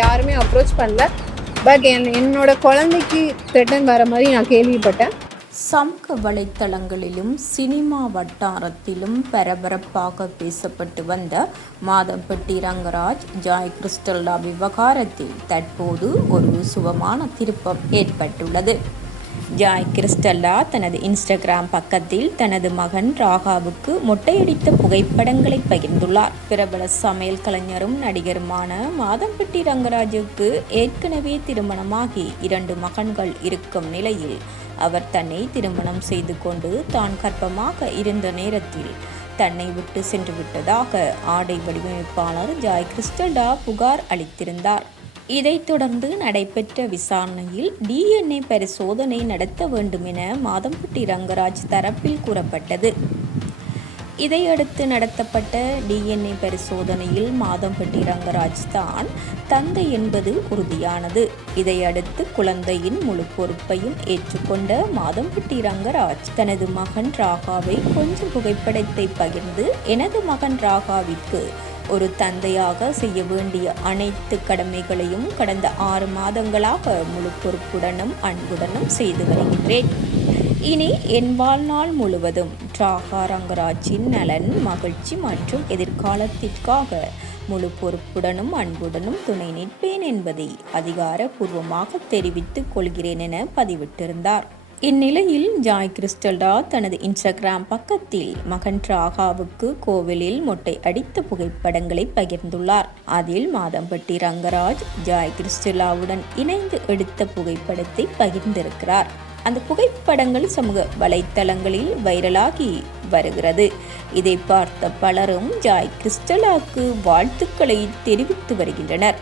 யாருமே அப்ரோச் பண்ணல. பட் என்னோட குழந்தைக்கு த்ரெட்டன் வர மாதிரி நான் கேள்விப்பட்டேன். சமூக வலைத்தளங்களிலும் சினிமா வட்டாரத்திலும் பரபரப்பாக பேசப்பட்டு வந்த மாதம்பட்டி ரங்கராஜ் ஜாய் கிறிஸ்டல்லா விவகாரத்தில் தற்போது ஒரு சுபமான திருப்பம் ஏற்பட்டுள்ளது. ஜாய் கிறிஸ்டல்லா தனது இன்ஸ்டாகிராம் பக்கத்தில் தனது மகன் ராகாவுக்கு மொட்டையடித்த புகைப்படங்களை பகிர்ந்துள்ளார். பிரபல சமையல் கலைஞரும் நடிகருமான மாதம்பட்டி ரங்கராஜுக்கு ஏற்கனவே திருமணமாகி 2 மகன்கள் இருக்கும் நிலையில் அவர் தன்னை திருமணம் செய்து கொண்டு தான் கர்ப்பமாக இருந்த நேரத்தில் தன்னை விட்டு சென்று விட்டதாக ஆடை வடிவமைப்பாளர் ஜாய் கிறிஸ்டல்லா புகார் அளித்திருந்தார். இதைத் தொடர்ந்து நடைபெற்ற விசாரணையில் DNA பரிசோதனை நடத்த வேண்டும் என மாதம்பட்டி ரங்கராஜ் தரப்பில் கூறப்பட்டது. இதையடுத்து நடத்தப்பட்ட DNA பரிசோதனையில் மாதம்பட்டி ரங்கராஜ் தான் தந்தை என்பது உறுதியானது. இதையடுத்து குழந்தையின் முழு பொறுப்பையும் ஏற்றுக்கொண்ட மாதம்பட்டி ரங்கராஜ் தனது மகன் ராகாவை கொஞ்சம் புகைப்படத்தை பகிர்ந்து, எனது மகன் ராகாவிற்கு ஒரு தந்தையாக செய்ய வேண்டிய அனைத்து கடமைகளையும் கடந்த 6 மாதங்களாக முழு பொறுப்புடனும் அன்புடனும் செய்து வருகின்றேன். இனி என் வாழ்நாள் முழுவதும் ராகா ரங்கராஜின் நலன், மகிழ்ச்சி மற்றும் எதிர்காலத்திற்காக முழு பொறுப்புடனும் அன்புடனும் துணை நிற்பேன் என்பதை அதிகாரப்பூர்வமாக தெரிவித்துக் கொள்கிறேன் என பதிவிட்டிருந்தார். இந்நிலையில் ஜாய் கிறிஸ்டல்லா தனது இன்ஸ்டாகிராம் பக்கத்தில் மகன் ராகாவுக்கு கோவிலில் மொட்டை அடித்த புகைப்படங்களை பகிர்ந்துள்ளார். அதில் மாதம்பட்டி ரங்கராஜ் ஜாய் கிறிஸ்டல்லாவுடன் இணைந்து எடுத்த புகைப்படத்தை பகிர்ந்திருக்கிறார். அந்த புகைப்படங்கள் சமூக வலைத்தளங்களில் வைரலாகி வருகிறது. இதை பார்த்த பலரும் ஜாய் கிறிஸ்டல்லாவுக்கு வாழ்த்துக்களை தெரிவித்து வருகின்றனர்.